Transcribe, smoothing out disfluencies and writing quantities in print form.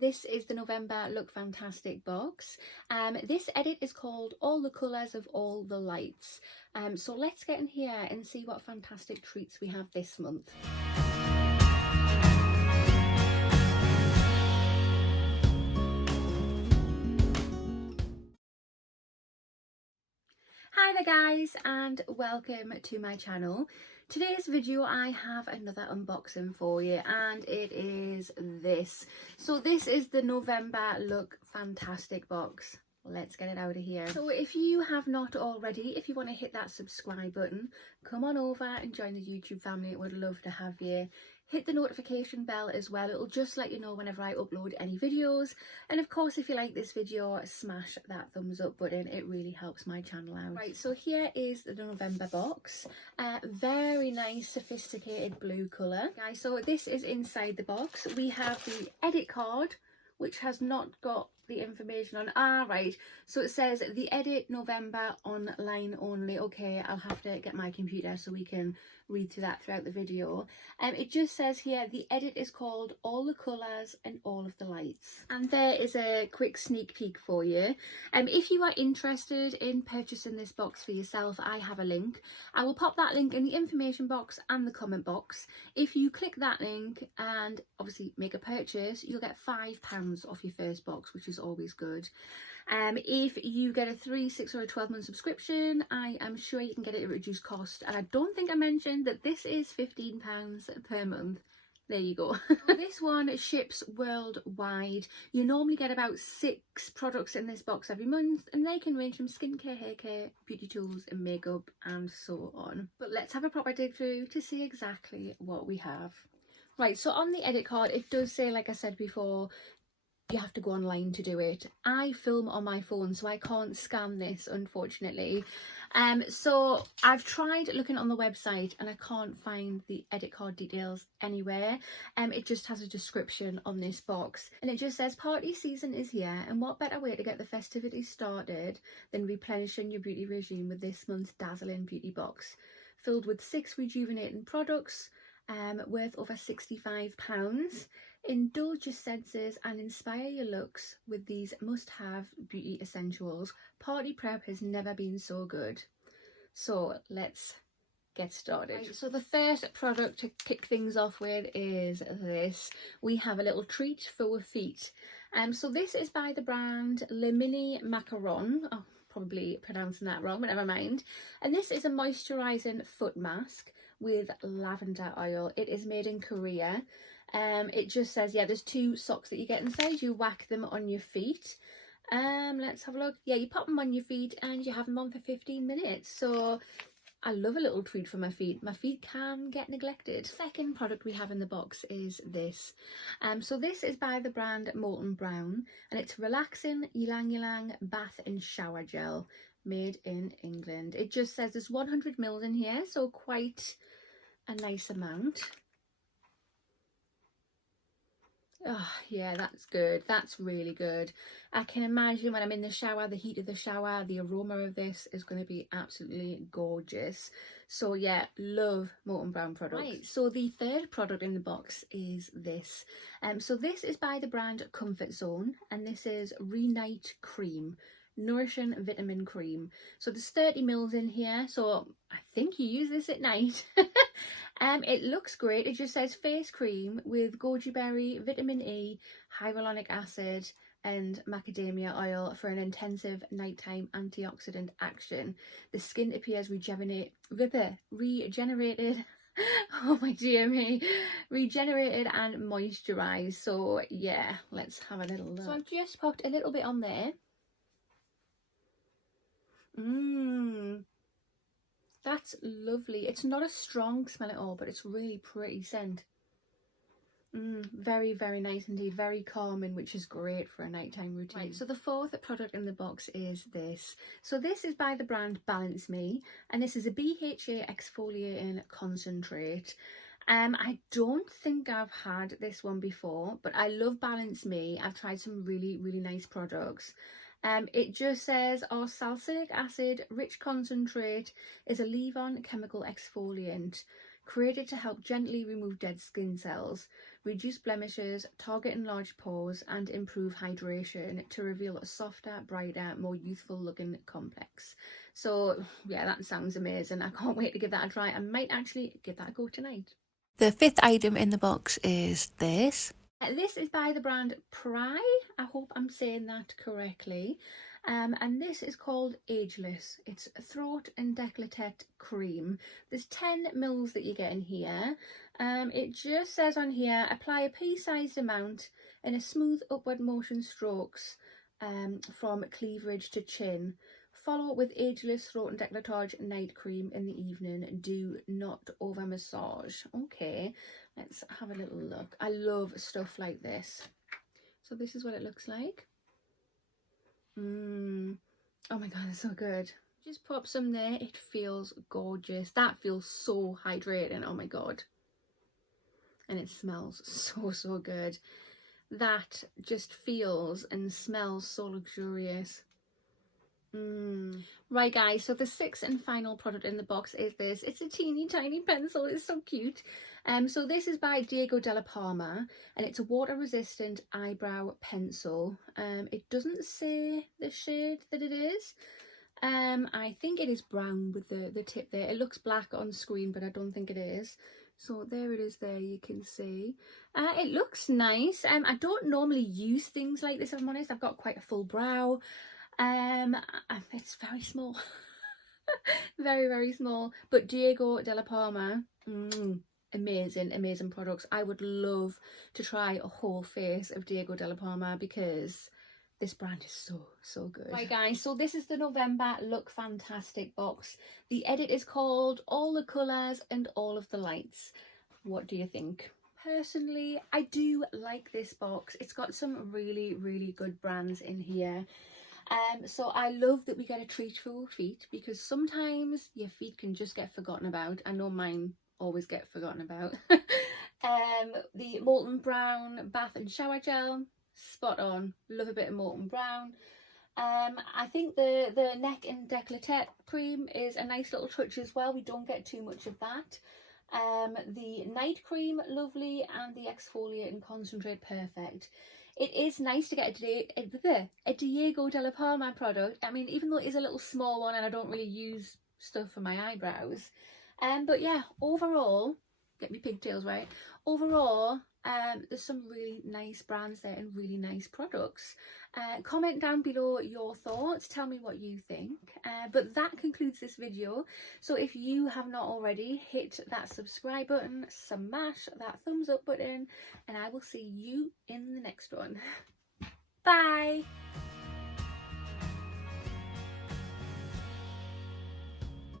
This is the November Look Fantastic box. This edit is called All the Colours of All the Lights. So let's get in here and see what fantastic treats we have this month. Hi there guys, and welcome to my channel. Today's video I have another unboxing for you, and it is this. So this is the November Look Fantastic box. Let's get it out of here. So if you have not already, if you want to hit that subscribe button, come on over and join the YouTube family. Would love to have you. Hit the notification bell as well. It'll just let you know whenever I upload any videos. And of course, if you like this video, smash that thumbs up button. It really helps my channel out. Right, so here is the November box. Very nice, sophisticated blue colour. Guys, so this is inside the box. We have the edit card, which has not got the information on. Right, so it says the edit November online only. Okay, I'll have to get my computer so we can read through that throughout the video. It just says here the edit is called All the Colours and All of the Lights, and there is a quick sneak peek for you. If you are interested in purchasing this box for yourself, I have a link. I will pop that link in the information box and the comment box. If you click that link and obviously make a purchase, you'll get £5 off your first box, which is always good. If you get a 3, 6 or a 12-month subscription, I am sure you can get it at reduced cost. And I don't think I mentioned that this is £15 per month. There you go. This one ships worldwide. You normally get about 6 products in this box every month, and they can range from skincare, hair care, beauty tools and makeup and so on. But let's have a proper dig through to see exactly what we have. Right, so on the edit card it does say, like I said before, you have to go online to do it. I film on my phone, so I can't scan this, unfortunately. So I've tried looking on the website and I can't find the edit card details anywhere. It just has a description on this box, and it just says party season is here, and what better way to get the festivities started than replenishing your beauty regime with this month's dazzling beauty box, filled with 6 rejuvenating products worth over £65. Indulge your senses and inspire your looks with these must-have beauty essentials. Party prep has never been so good. So let's get started. Right, so the first product to kick things off with is this. We have a little treat for your feet. So this is by the brand Mini Macaron. Oh, probably pronouncing that wrong, but never mind. And this is a moisturising foot mask with lavender oil. It is made in Korea. It just says, yeah, there's 2 socks that you get inside. You whack them on your feet. Let's have a look. Yeah, you pop them on your feet and you have them on for 15 minutes. So I love a little treat for my feet. My feet can get neglected. Second product we have in the box is this. So this is by the brand Molten Brown, and it's relaxing ylang ylang bath and shower gel, made in England. It just says there's 100ml in here, so quite a nice amount. Oh yeah, that's good. That's really good. I can imagine when I'm in the shower, the heat of the shower, the aroma of this is going to be absolutely gorgeous. So yeah, love Molten Brown products. Right, so the third product in the box is this. So this is by the brand Comfort Zone, and this is Reunite Cream, Nourishing Vitamin Cream. So there's 30ml in here, so I think you use this at night. It looks great. It just says face cream with goji berry, vitamin E, hyaluronic acid and macadamia oil for an intensive nighttime antioxidant action. The skin appears regenerated. Oh my dear me, regenerated and moisturized. So yeah, let's have a little look. So I've just popped a little bit on there. That's lovely. It's not a strong smell at all, but it's really pretty scent. Very, very nice indeed. Very calming, which is great for a nighttime routine. Right, so the fourth product in the box is this. So this is by the brand Balance Me, and this is a BHA exfoliating concentrate. I don't think I've had this one before, but I love Balance Me. I've tried some really, really nice products. It just says our salicylic acid rich concentrate is a leave-on chemical exfoliant created to help gently remove dead skin cells. reduce blemishes, target enlarged pores, and improve hydration to reveal a softer, brighter, more youthful looking complex. So yeah, that sounds amazing. I can't wait to give that a try. I might actually give that a go tonight. The fifth item in the box is this. This is by the brand Pryce. I hope I'm saying that correctly. And this is called Ageless. It's throat and décolleté cream. There's 10 mils that you get in here. It just says on here, apply a pea-sized amount in a smooth upward motion strokes from cleavage to chin. Follow with Ageless Throat and Décolletage Night Cream in the evening. Do not over massage. Okay, let's have a little look. I love stuff like this. So this is what it looks like. Oh my god, it's so good. Just pop some there. It feels gorgeous. That feels so hydrating. Oh my god. And it smells so good. That just feels and smells so luxurious. Right guys, so the sixth and final product in the box is this. It's a teeny tiny pencil. It's so cute. So this is by Diego della Palma, and it's a water resistant eyebrow pencil. It doesn't say the shade that it is. I think it is brown with the tip there. It looks black on screen, but I don't think it is. So there it is there, you can see. It looks nice. I don't normally use things like this, if I'm honest. I've got quite a full brow. It's very small. very small. But Diego della Palma, amazing products. I would love to try a whole face of Diego della Palma because this brand is so good. Right guys, so this is the November Look Fantastic box. The edit is called All the Colours and All of the Lights. What do you think? Personally, I do like this box. It's got some really good brands in here. So I love that we get a treat for our feet, because sometimes your feet can just get forgotten about. I know mine always get forgotten about. The Molten Brown bath and shower gel, spot on. Love a bit of Molten Brown. I think the neck and décolleté cream is a nice little touch as well. We don't get too much of that. The night cream, lovely, and the exfoliating concentrate, perfect. It is nice to get a Diego della Palma product. I mean, even though it is a little small one and I don't really use stuff for my eyebrows. But yeah, overall, get me pigtails right. Overall, there's some really nice brands there and really nice products. Comment down below your thoughts. Tell me what you think. But that concludes this video. So if you have not already, hit that subscribe button, smash that thumbs up button, and I will see you in the next one. Bye!